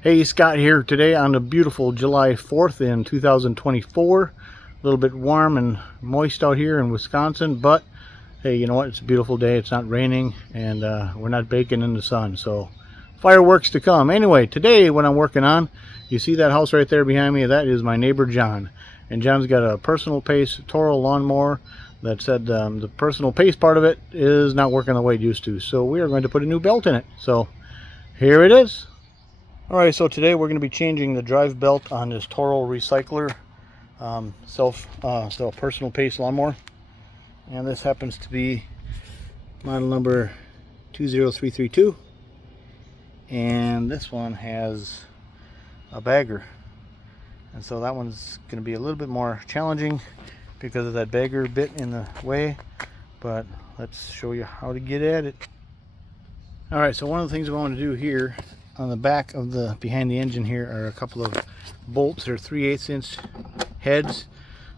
Hey, Scott here today on a beautiful July 4th in 2024. A little bit warm and moist out here in Wisconsin, but hey, you know what? It's a beautiful day. It's not raining and we're not baking in the sun, so fireworks to come. Anyway, today what I'm working on, you see that house right there behind me? That is my neighbor John. And John's got a personal pace Toro lawnmower that said the personal pace part of it is not working the way it used to. So we are going to put a new belt in it. So here it is. Alright, so today we're going to be changing the drive belt on this Toro recycler personal pace lawnmower. And this happens to be model number 20332. And this one has a bagger. And so that one's going to be a little bit more challenging because of that bagger bit in the way. But let's show you how to get at it. Alright, so one of the things we want to do here on the back of the behind the engine here are a couple of bolts. They're 3/8 inch heads,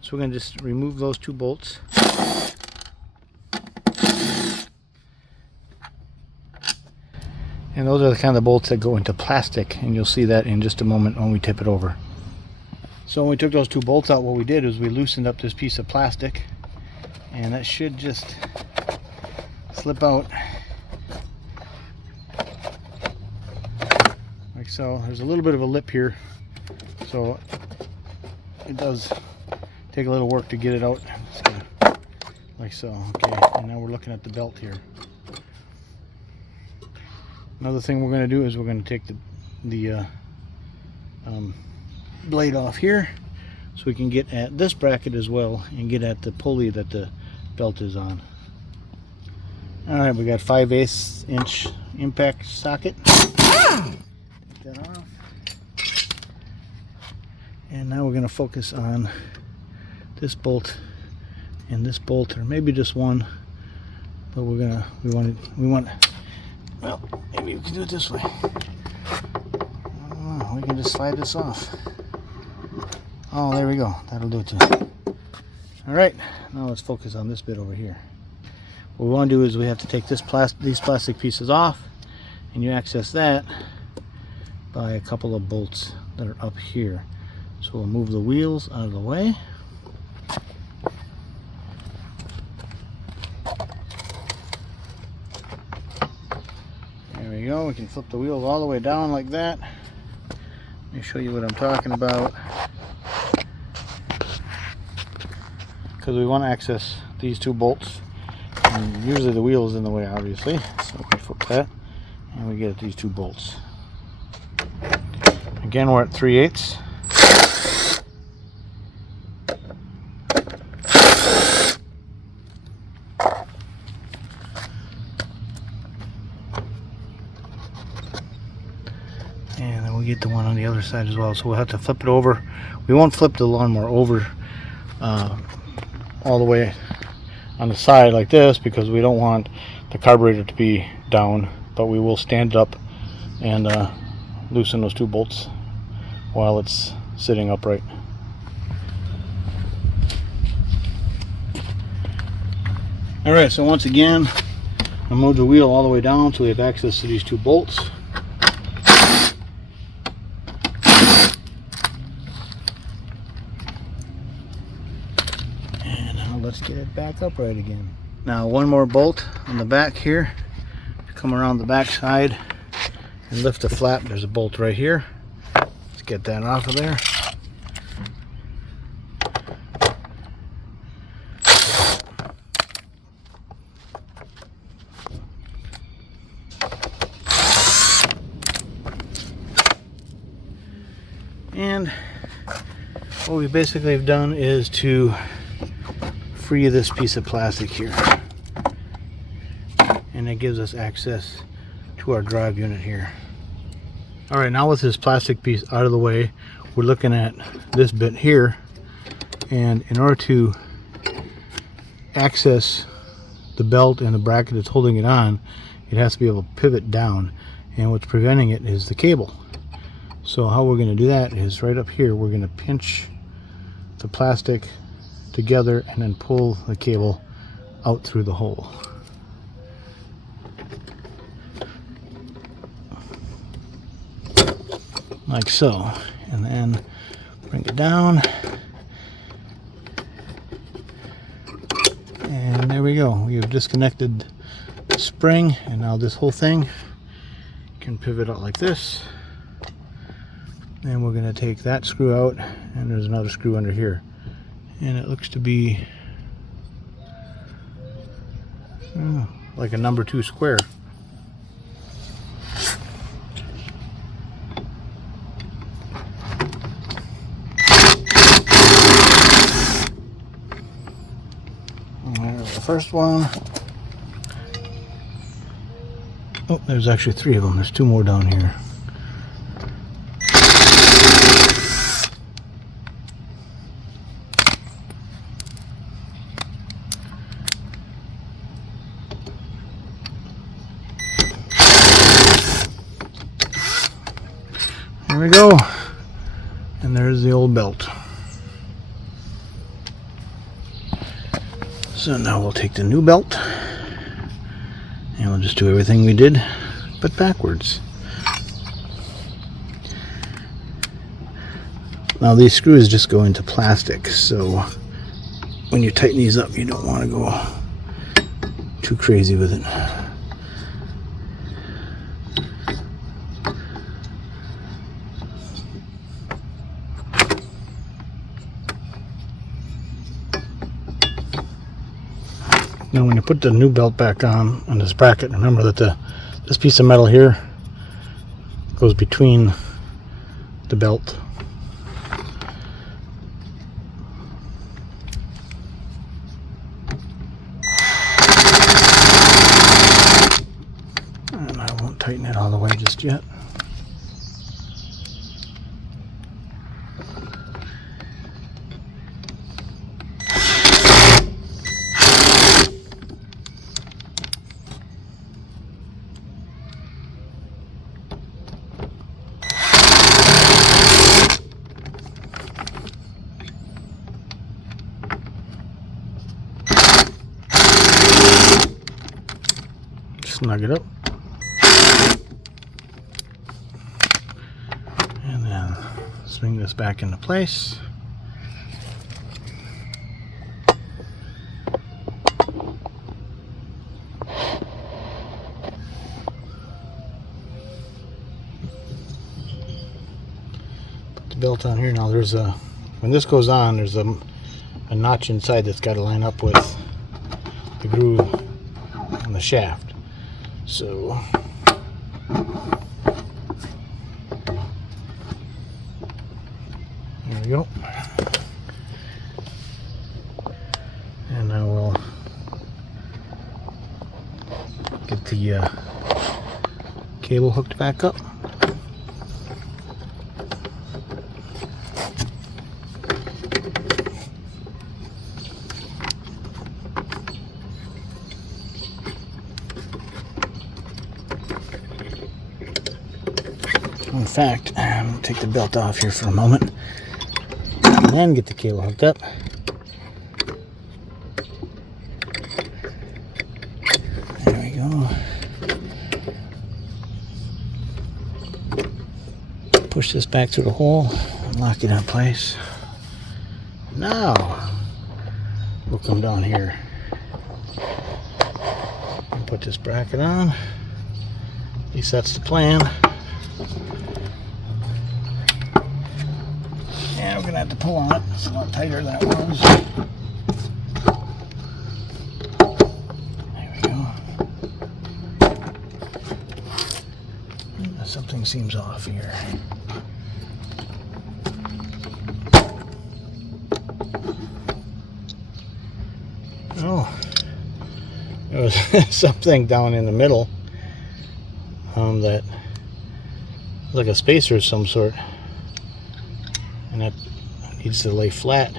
so we're going to just remove those two bolts. And those are the kind of bolts that go into plastic, and you'll see that in just a moment when we tip it over. So when we took those two bolts out, what we did is we loosened up this piece of plastic, and that should just slip out. Like so. There's a little bit of a lip here, so it does take a little work to get it out. So, like so. Okay, and now we're looking at the belt here. Another thing we're going to do is we're going to take the blade off here so we can get at this bracket as well and get at the pulley that the belt is on. Alright, we got 5/8 inch impact socket. Take that off. And now we're going to focus on this bolt and this bolt, or maybe just one, but we want well, maybe we can do it this way. I don't know, we can just slide this off. Oh, there we go. That'll do it too. Alright, now let's focus on this bit over here. What we want to do is we have to take these plastic pieces off, and you access that by a couple of bolts that are up here. So we'll move the wheels out of the way. There we go. We can flip the wheels all the way down like that. Let me show you what I'm talking about. Because we want to access these two bolts. And usually the wheel is in the way, obviously. So we flip that and we get at these two bolts. Again, we're at 3/8. And then we'll get the one on the other side as well. So we'll have to flip it over. We won't flip the lawnmower over all the way on the side like this because we don't want the carburetor to be down, but we will stand it up and loosen those two bolts while it's sitting upright. Alright, so once again, I'll move the wheel all the way down so we have access to these two bolts. And now let's get it back upright again. Now one more bolt on the back here. Come around the back side and lift the flap. There's a bolt right here. Let's get that off of there. And what we basically have done is to free this piece of plastic here. And it gives us access to our drive unit here. Alright, now with this plastic piece out of the way, we're looking at this bit here. And in order to access the belt and the bracket that's holding it on, it has to be able to pivot down. And what's preventing it is the cable. So how we're going to do that is right up here, we're going to pinch the plastic together and then pull the cable out through the hole. like so, and then bring it down, and there we go. We have disconnected the spring, and now this whole thing can pivot out like this. And we're going to take that screw out, and there's another screw under here, and it looks to be like a number 2 square. There's the first one. Oh, there's actually 3 of them. There's 2 more down here. There we go. And there's the old belt. So now we'll take the new belt and we'll just do everything we did but backwards. Now these screws just go into plastic, so when you tighten these up you don't want to go too crazy with it. Now when you put the new belt back on this bracket, remember that this piece of metal here goes between the belt. And I won't tighten it all the way just yet. Snug it up, and then swing this back into place. Put the belt on here. Now there's a, when this goes on, there's a notch inside that's got to line up with the groove on the shaft. So there we go. And now we'll get the cable hooked back up. In fact, I'm going to take the belt off here for a moment and then get the cable hooked up. There we go. Push this back through the hole and lock it in place. Now we'll come down here and put this bracket on. At least that's the plan. And we're gonna have to pull on it. It's a lot tighter than it was. There we go. Something seems off here. Oh, there was something down in the middle that was like a spacer of some sort, and that needs to lay flat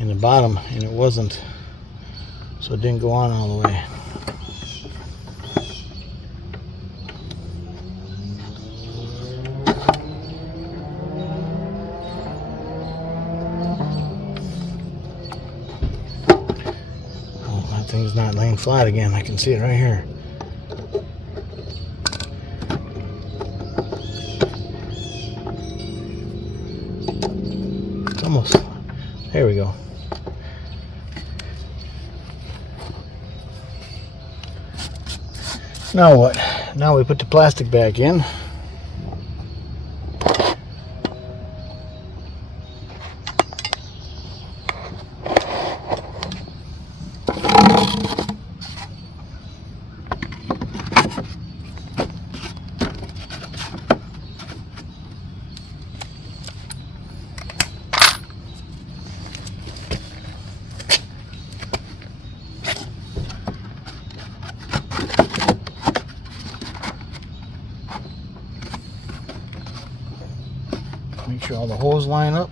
in the bottom, and it wasn't, so it didn't go on all the way. Oh, that thing's not laying flat again. I can see it right here. There we go. Now what? Now we put the plastic back in. Make sure all the holes line up.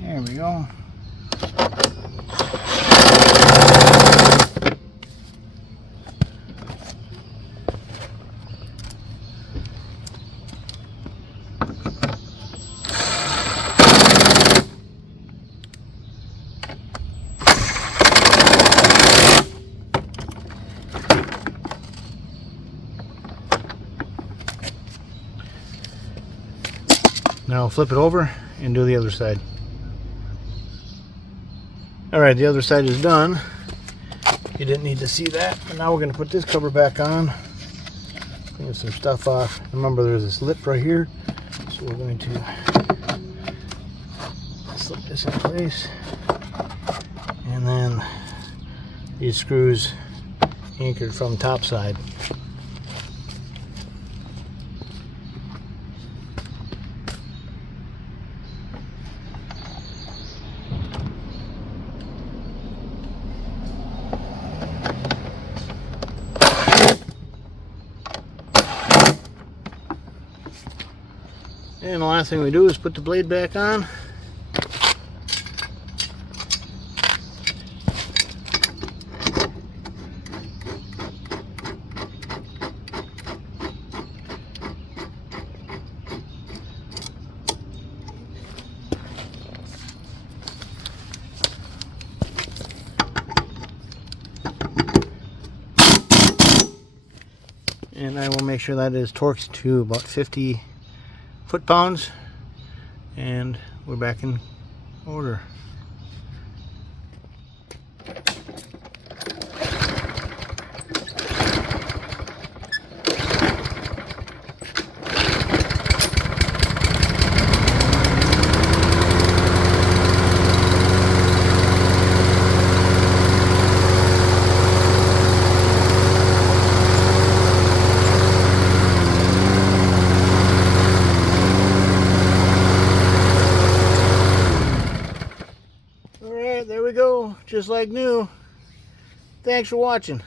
There we go. Now flip it over and do the other side. Alright, the other side is done. You didn't need to see that. But now we're going to put this cover back on. Clean some stuff off. Remember, there's this lip right here. So we're going to slip this in place. And then these screws anchored from top side. And the last thing we do is put the blade back on. And I will make sure that is torqued to about 50 foot-pounds, and we're back in order. There we go, just like new. Thanks for watching.